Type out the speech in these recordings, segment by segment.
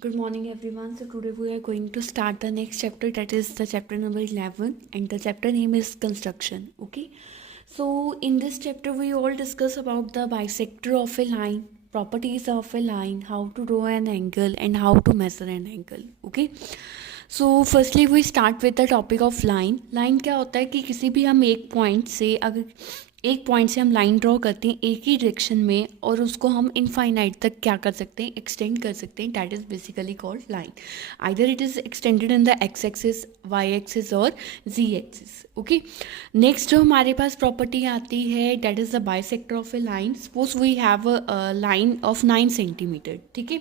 Good morning, everyone. So, today we are going to start the next chapter, that is the chapter number 11, and the chapter name is construction. Okay, so in this chapter, we all discuss about the bisector of a line, properties of a line, how to draw an angle, and how to measure an angle. Okay, so firstly, we start with the topic of line. Line क्या होता है कि किसी भी हम एक point से अगर एक पॉइंट से हम लाइन ड्रॉ करते हैं एक ही डायरेक्शन में और उसको हम इनफाइनाइट तक क्या कर सकते हैं, एक्सटेंड कर सकते हैं. That is basically called line. Either it is extended in the x axis, y axis और जी एक्सिस. ओके, नेक्स्ट जो हमारे पास प्रॉपर्टी आती है that is the bisector of a line. Suppose we have a line of 9 centimetre. ठीक है,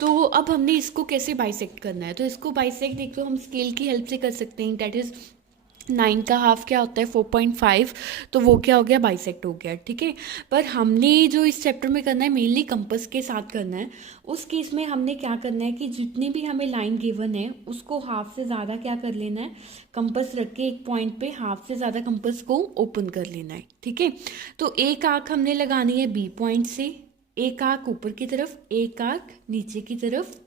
तो अब हमने इसको कैसे बाइसेक्ट करना है, तो इसको बाइसेक्ट एक तो हम स्केल की हेल्प से कर सकते हैं. दैट इज़ 9 का हाफ क्या होता है 4.5, तो वो क्या हो गया, बाइसेक्ट हो गया. ठीक है, पर हमने जो इस चैप्टर में करना है मेनली कंपास के साथ करना है. उस केस में हमने क्या करना है कि जितनी भी हमें लाइन गिवन है उसको हाफ से ज़्यादा क्या कर लेना है, कंपास रख के एक पॉइंट पे हाफ से ज़्यादा कंपास को ओपन कर लेना है. ठीक है, तो एक आँख हमने लगानी है बी पॉइंट से, एक आँख ऊपर की तरफ, एक आँख नीचे की तरफ.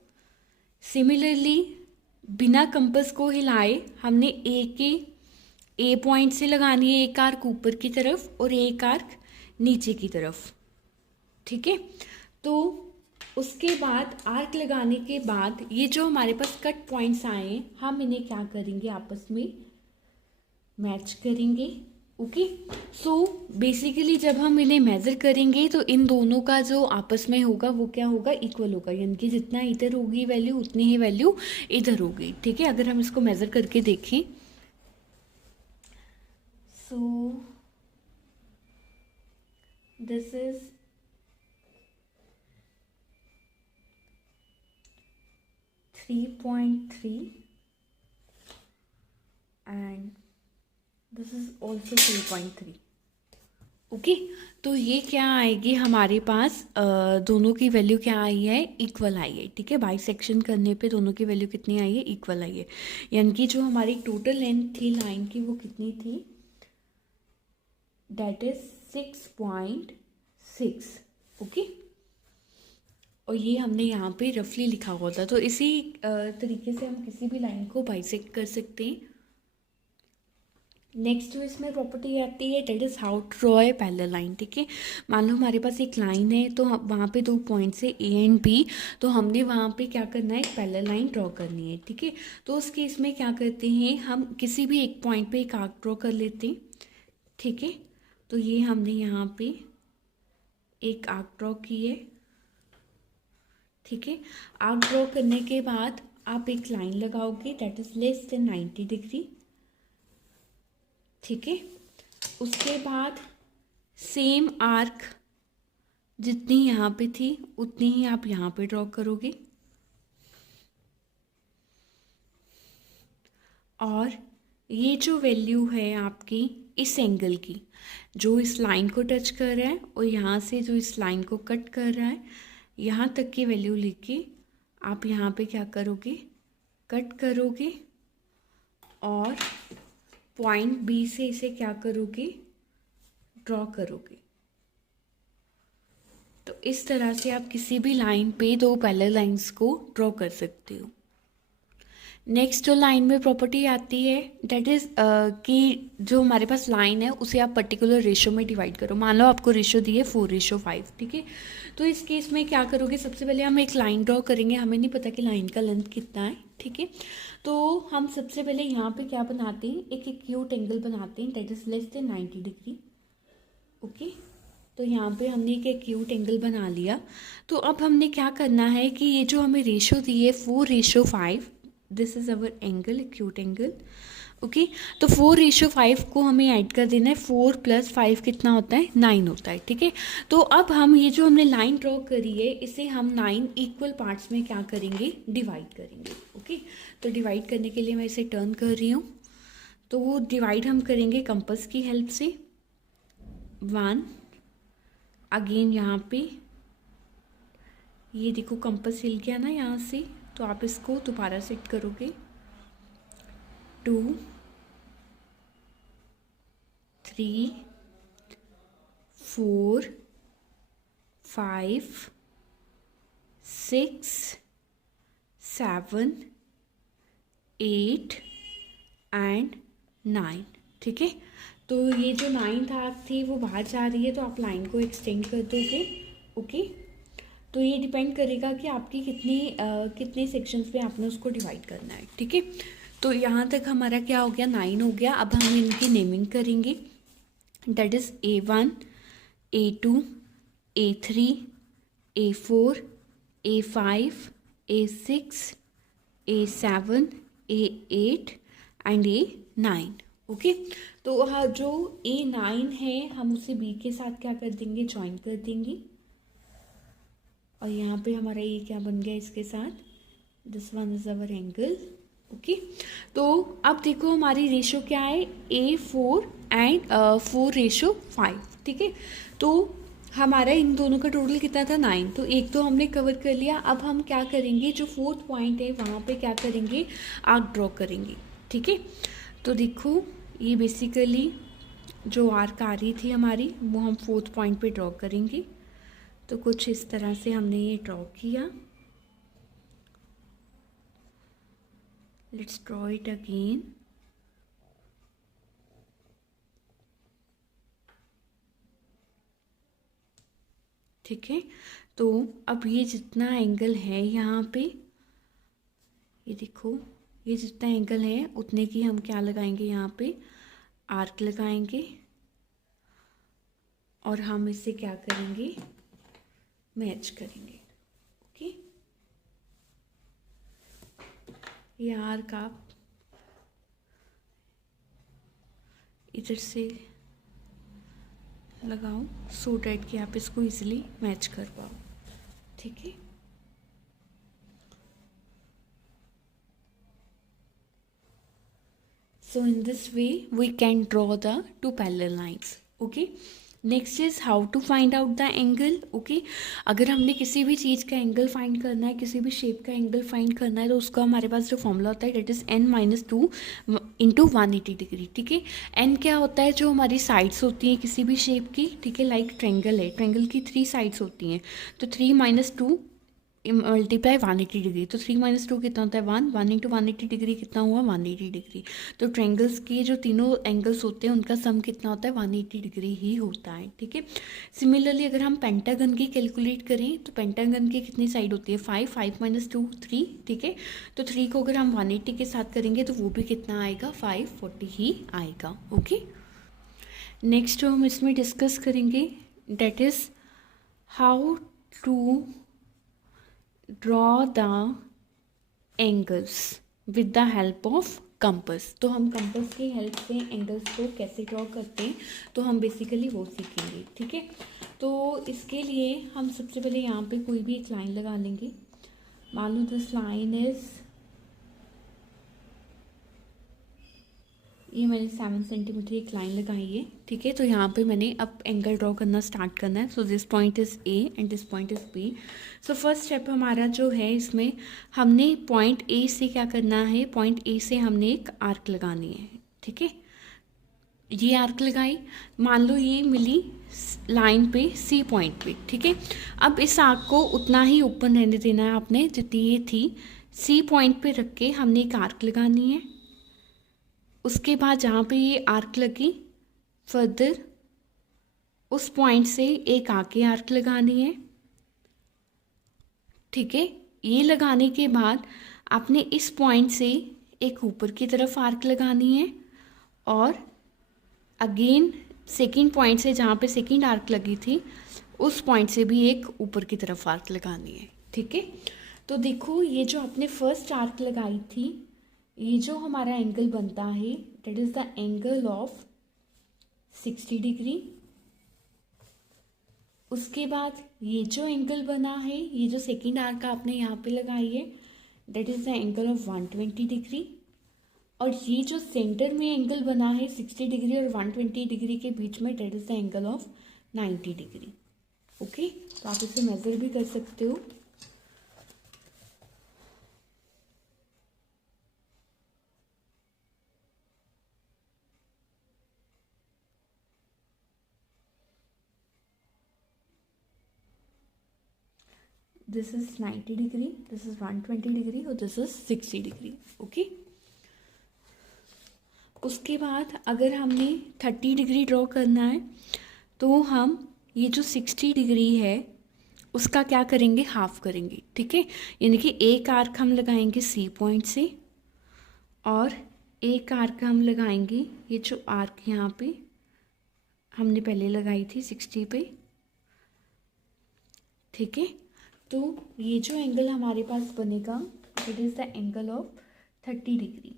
सिमिलरली बिना कंपास को हिलाए हमने ए पॉइंट से लगानी है एक आर्क ऊपर की तरफ और एक आर्क नीचे की तरफ. ठीक है, तो उसके बाद आर्क लगाने के बाद ये जो हमारे पास कट पॉइंट्स आए हैं हम इन्हें क्या करेंगे, आपस में मैच करेंगे. ओके, सो बेसिकली जब हम इन्हें मेज़र करेंगे तो इन दोनों का जो आपस में होगा वो क्या होगा, इक्वल होगा. यानी कि जितना इधर होगी वैल्यू उतनी ही वैल्यू इधर होगी. ठीक है, अगर हम इसको मेज़र करके देखें so this is 3.3 and this is also 3.3. Okay, तो ये क्या आएगी हमारे पास, दोनों की वैल्यू क्या आई है, इक्वल आई है. ठीक है, बाई सेक्शन करने पे दोनों की वैल्यू कितनी आई है, इक्वल आई है. यानी कि जो हमारी टोटल लेंथ थी लाइन की वो कितनी थी, दैट इज 6.6. ओके, और ये हमने यहाँ पे रफली लिखा हुआ था. तो इसी तरीके से हम किसी भी लाइन को बाइसेक्ट कर सकते हैं. नेक्स्ट जो इसमें प्रॉपर्टी आती है that is how to draw a parallel line. ठीक है, मान लो हमारे पास एक लाइन है तो वहाँ पे दो पॉइंट्स है ए एंड बी, तो हमने वहाँ पे क्या करना है, एक पैरेलल लाइन ड्रॉ करनी है. ठीक है, तो उस केस में क्या करते हैं, हम किसी भी एक पॉइंट पे एक आर्क ड्रॉ कर लेते हैं. ठीक है, तो ये हमने यहाँ पे एक आर्क ड्रॉ की है. ठीक है, आर्क ड्रॉ करने के बाद आप एक लाइन लगाओगे that is less than 90 degree. ठीक है, उसके बाद सेम आर्क जितनी यहाँ पे थी उतनी ही आप यहाँ पे ड्रॉ करोगे और ये जो वैल्यू है आपकी इस एंगल की जो इस लाइन को टच कर रहा है और यहाँ से जो इस लाइन को कट कर रहा है यहाँ तक की वैल्यू लेके आप यहाँ पे क्या करोगे, कट करोगे और पॉइंट बी से इसे क्या करोगे, ड्रॉ करोगे. तो इस तरह से आप किसी भी लाइन पे दो पैरेलल लाइंस को ड्रॉ कर सकते हो. नेक्स्ट जो लाइन में प्रॉपर्टी आती है दैट इज़ कि जो हमारे पास लाइन है उसे आप पर्टिकुलर रेशो में डिवाइड करो. मान लो आपको रेशो दी है 4:5. ठीक है, तो इस केस में क्या करोगे, सबसे पहले हम एक लाइन ड्रॉ करेंगे. हमें नहीं पता कि लाइन का लेंथ कितना है. ठीक है, तो हम सबसे पहले यहाँ पे क्या बनाते हैं, एक एक्यूट एंगल बनाते हैं that is less than 90 degree. Okay, तो यहाँ पे हमने एक एक्यूट एंगल बना लिया. तो अब हमने क्या करना है कि ये जो हमें रेशो दी है 4:5, this is our angle, acute angle. Okay, तो 4:5 को हमें ऐड कर देना है. 4 + 5 कितना होता है, 9 होता है. ठीक है, तो अब हम ये जो हमने लाइन ड्रॉ करी है इसे हम 9 इक्वल पार्ट्स में क्या करेंगे, डिवाइड करेंगे. ओके, तो डिवाइड करने के लिए मैं इसे टर्न कर रही हूँ. तो वो डिवाइड हम करेंगे कंपास की हेल्प से. 1 अगेन यहाँ पे ये देखो कंपास हिल गया ना यहाँ से, तो आप इसको दोबारा सेट करोगे. 2 3 4 5 6 7, 8 एंड 9। ठीक है, तो ये जो 9th आर्क थी वो बाहर जा रही है, तो आप लाइन को एक्सटेंड कर दोगे। ओके, तो ये डिपेंड करेगा कि आपकी कितने सेक्शंस पे आपने उसको डिवाइड करना है। ठीक है, तो यहाँ तक हमारा क्या हो गया, 9 हो गया। अब हम इनकी नेमिंग करेंगे, that is A1, A2, A3, A4, A5, A6, A7, A8 and A9। Okay, तो हाँ, जो A9 है हम उसे B के साथ क्या कर देंगे, ज्वाइन कर देंगे। और यहाँ पे हमारा ये क्या बन गया इसके साथ, this one is our angle. Okay, तो अब देखो हमारी रेशो क्या है, A4 एंड 4:5। ठीक है, तो हमारा इन दोनों का टोटल कितना था, 9। तो एक तो हमने कवर कर लिया। अब हम क्या करेंगे, जो 4th पॉइंट है वहाँ पे क्या करेंगे, आर्क ड्रॉ करेंगे। ठीक है, तो देखो ये बेसिकली जो आर्क आ रही थी हमारी, वो हम 4th पॉइंट पे ड्रॉ करेंगे। तो कुछ इस तरह से हमने ये ड्रॉ किया। Let's draw it again. ठीक है, तो अब ये जितना एंगल है यहाँ पे, ये देखो ये जितना एंगल है उतने की हम क्या लगाएंगे, यहाँ पे आर्क लगाएंगे। और हम इसे क्या करेंगे, मैच करेंगे। ओके, ये आर्क आप इधर से लगाओ सो डैट कि आप इसको इजीली मैच कर पाओ। ठीक है, so in this way we can draw the two parallel lines. Okay, next is how to find out the angle. Okay, अगर हमने किसी भी चीज़ का एंगल फाइंड करना है, किसी भी शेप का एंगल फाइंड करना है, तो उसका हमारे पास जो फॉर्मूला होता है that is n-2 into 180 degree. ठीक है, n क्या होता है, जो हमारी साइड्स होती हैं किसी भी शेप की। ठीक है, लाइक ट्रेंगल है, ट्रेंगल की 3 साइड्स होती हैं, तो 3 - 2 मल्टीप्लाई 180 डिग्री। तो 3 - 2 कितना होता है, 1। 1 इंटू 180 डिग्री कितना हुआ, 180 डिग्री। तो ट्रेंगल्स के जो तीनों एंगल्स होते हैं उनका सम कितना होता है, 180 डिग्री ही होता है। ठीक है, सिमिलरली अगर हम पेंटागन की कैलकुलेट करें, तो पेंटागन की कितनी साइड होती है, 5। 5 - 2 3। ठीक है, तो 3 को अगर हम 180 के साथ करेंगे तो वो भी कितना आएगा, 540 ही आएगा। ओके, नेक्स्ट जो हम इसमें डिस्कस करेंगे that is how to draw the angles with the help of compass. तो हम कंपस की हेल्प से एंगल्स को कैसे ड्रॉ करते हैं, तो हम बेसिकली वो सीखेंगे। ठीक है, तो इसके लिए हम सबसे पहले यहाँ पे कोई भी एक लाइन लगा लेंगे। मान लो दिस लाइन इज, ये मैंने 7 सेंटीमीटर एक लाइन लगाई है। ठीक है, तो यहाँ पे मैंने अब एंगल ड्रॉ करना स्टार्ट करना है। So this point is A and this point is B. So first step हमारा जो है, इसमें हमने पॉइंट ए से क्या करना है, पॉइंट ए से हमने एक आर्क लगानी है। ठीक है, ये आर्क लगाई, मान लो ये मिली लाइन पे सी पॉइंट पे। ठीक है, अब इस आर्क को उतना ही ऊपर रहने देना है आपने जितनी ये थी। सी पॉइंट पे रख के हमने एक आर्क लगानी है। उसके बाद जहाँ पे ये आर्क लगी, फर्दर उस पॉइंट से एक आगे आर्क लगानी है। ठीक है, ये लगाने के बाद आपने इस पॉइंट से एक ऊपर की तरफ आर्क लगानी है, और अगेन सेकंड पॉइंट से जहाँ पे सेकंड आर्क लगी थी उस पॉइंट से भी एक ऊपर की तरफ आर्क लगानी है। ठीक है, तो देखो ये जो आपने फर्स्ट आर्क लगाई थी, ये जो हमारा एंगल बनता है that is the angle of 60 degree. उसके बाद ये जो एंगल बना है, ये जो सेकंड आर्क आपने यहाँ पे लगाई है, that is the angle of 120 degree. और ये जो सेंटर में एंगल बना है 60 डिग्री और 120 डिग्री के बीच में, that is the angle of 90 degree. Okay, तो आप इसे मेजर भी कर सकते हो। This is 90 degree, this is 120 degree और दिस इज़ 60 डिग्री। ओके, उसके बाद अगर हमने 30 डिग्री ड्रॉ करना है तो हम ये जो 60 डिग्री है उसका क्या करेंगे, हाफ करेंगे। ठीक है, यानी कि एक आर्क हम लगाएंगे सी पॉइंट से और एक आर्क हम लगाएंगे, ये जो आर्क यहाँ पे हमने पहले लगाई थी 60 पे। ठीक है, तो ये जो एंगल हमारे पास बनेगा it is the angle of 30 degree.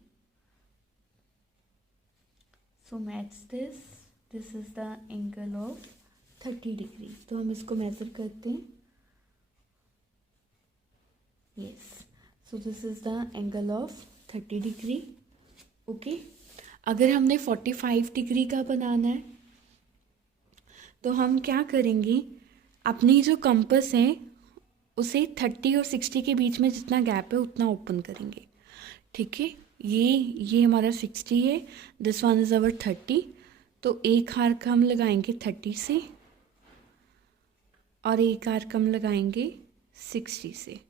So match this is the angle of 30 degree. तो हम इसको मेज़र करते हैं। Yes, so this is the angle of 30 degree. Okay, अगर हमने 45 डिग्री का बनाना है तो हम क्या करेंगे, अपनी जो कंपास है उसे 30 और 60 के बीच में जितना गैप है उतना ओपन करेंगे। ठीक है, ये हमारा 60 है, दिस वन इज़ अवर 30। तो एक आर्क हम लगाएंगे 30 से और एक आर्क हम लगाएंगे 60 से।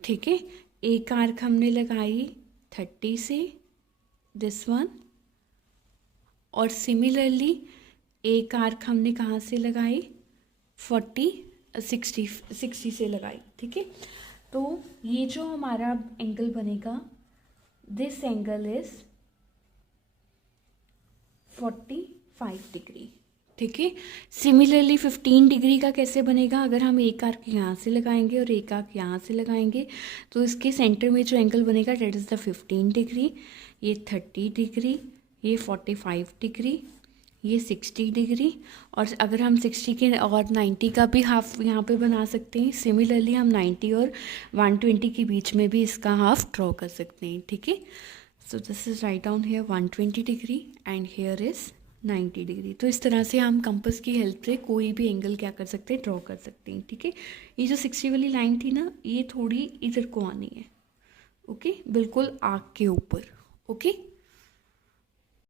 ठीक है, एक आर्क हमने लगाई 30 से, दिस वन, और सिमिलरली एक आर्क हमने कहाँ से लगाई, 60 से लगाई। ठीक है, तो ये जो हमारा एंगल बनेगा दिस एंगल इज 45 डिग्री। ठीक है, सिमिलरली 15 डिग्री का कैसे बनेगा, अगर हम एक आर्क यहाँ से लगाएंगे और एक आर्क यहाँ से लगाएंगे तो इसके सेंटर में जो एंगल बनेगा डेट इज़ द 15 डिग्री। ये 30 डिग्री, ये 45 डिग्री, ये 60 डिग्री, और अगर हम 60 के और 90 का भी हाफ यहाँ पे बना सकते हैं। सिमिलरली हम 90 और 120 के बीच में भी इसका हाफ ड्रॉ कर सकते हैं। ठीक है, so this is write down here 120 degree and here is 90 degree. तो इस तरह से हम कंपास की हेल्प से कोई भी एंगल क्या कर सकते हैं, ड्रॉ कर सकते हैं। ठीक है, ये जो 60 वाली लाइन थी ना, ये थोड़ी इधर को आनी है। ओके, बिल्कुल आँख के ऊपर। ओके।